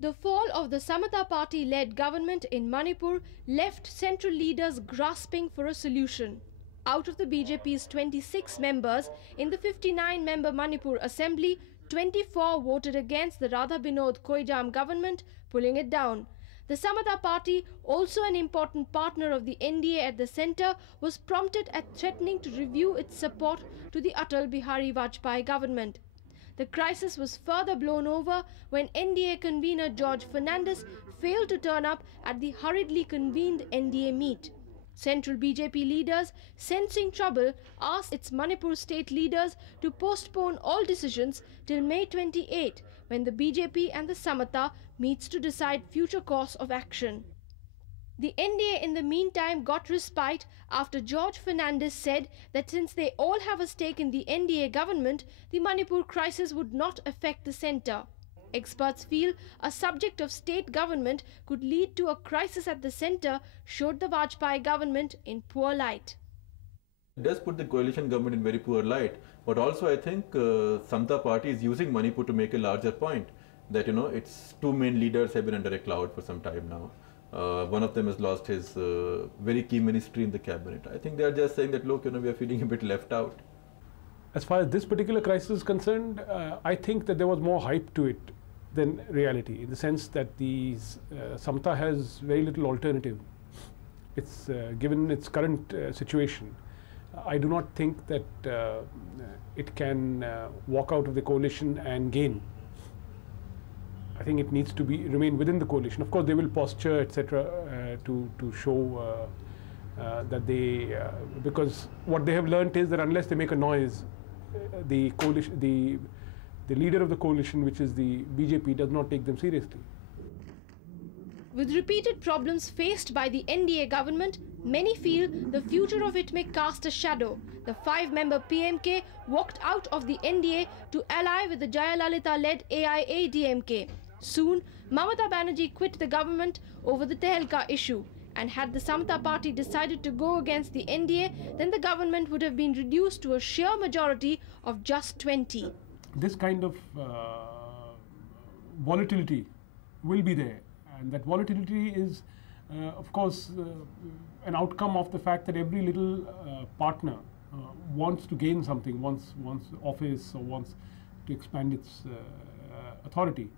The fall of the Samata party-led government in Manipur left central leaders grasping for a solution. Out of the BJP's 26 members in the 59-member Manipur Assembly, 24 voted against the Radhabinod Koijam government, pulling it down. The Samata party, also an important partner of the NDA at the centre, was prompted at threatening to review its support to the Atal Bihari Vajpayee government. The crisis was further blown over when NDA convener George Fernandes failed to turn up at the hurriedly convened NDA meet. Central BJP leaders, sensing trouble, asked its Manipur state leaders to postpone all decisions till May 28, when the BJP and the Samata meets to decide future course of action. The NDA in the meantime got respite after George Fernandes said that since they all have a stake in the NDA government, the Manipur crisis would not affect the centre. Experts feel a subject of state government could lead to a crisis at the centre should the Vajpayee government in poor light. It does put the coalition government in very poor light, but also I think Samata party is using Manipur to make a larger point that, its two main leaders have been under a cloud for some time now. One of them has lost his very key ministry in the cabinet. I think they are just saying that, look, we are feeling a bit left out. As far as this particular crisis is concerned, I think that there was more hype to it than reality, in the sense that the Samata has very little alternative. It's given its current situation. I do not think that it can walk out of the coalition and gain. I think it needs to remain within the coalition. Of course, they will posture, etc., to show that they, because what they have learnt is that unless they make a noise, the coalition, the leader of the coalition, which is the BJP, does not take them seriously. With repeated problems faced by the NDA government, many feel the future of it may cast a shadow. The 5-member PMK walked out of the NDA to ally with the Jayalalita-led AIADMK. Soon, Mamata Banerjee quit the government over the Tehelka issue, and had the Samata party decided to go against the NDA, then the government would have been reduced to a sheer majority of just 20. This kind of volatility will be there, and that volatility is, of course, an outcome of the fact that every little partner wants to gain something, wants office or wants to expand its authority.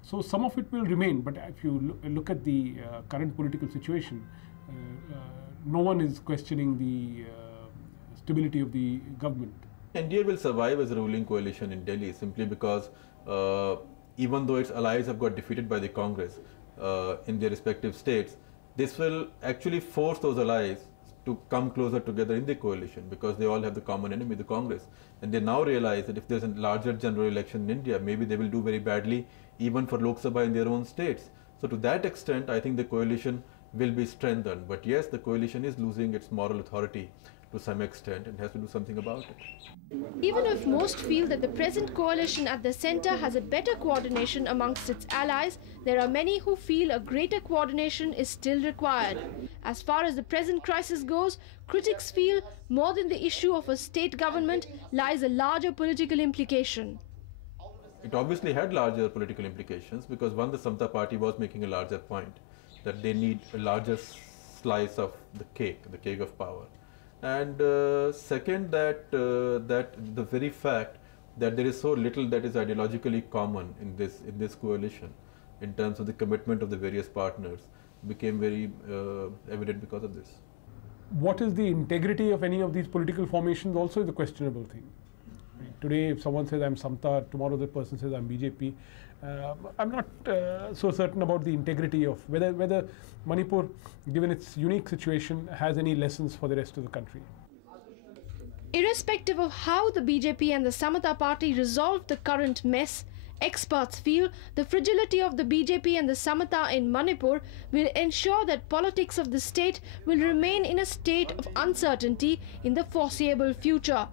So some of it will remain, but if you look at the current political situation, no one is questioning the stability of the government. NDA will survive as a ruling coalition in Delhi simply because even though its allies have got defeated by the Congress in their respective states, this will actually force those allies to come closer together in the coalition, because they all have the common enemy, the Congress. And they now realize that if there's a larger general election in India, maybe they will do very badly even for Lok Sabha in their own states. So to that extent, I think the coalition will be strengthened. But yes, the coalition is losing its moral authority to some extent and has to do something about it. Even if most feel that the present coalition at the centre has a better coordination amongst its allies, there are many who feel a greater coordination is still required. As far as the present crisis goes, critics feel more than the issue of a state government lies a larger political implication. It obviously had larger political implications because one, the Samata party was making a larger point that they need a larger slice of the cake of power. And second, that the very fact that there is so little that is ideologically common in this coalition in terms of the commitment of the various partners became very evident because of this. What is the integrity of any of these political formations also is a questionable thing. Today, if someone says I'm Samata, tomorrow the person says I'm BJP. I'm not so certain about the integrity of whether Manipur, given its unique situation, has any lessons for the rest of the country. Irrespective of how the BJP and the Samata party resolve the current mess, experts feel the fragility of the BJP and the Samata in Manipur will ensure that politics of the state will remain in a state of uncertainty in the foreseeable future.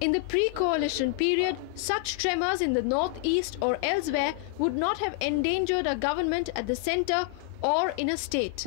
In the pre-coalition period, such tremors in the northeast or elsewhere would not have endangered a government at the centre or in a state.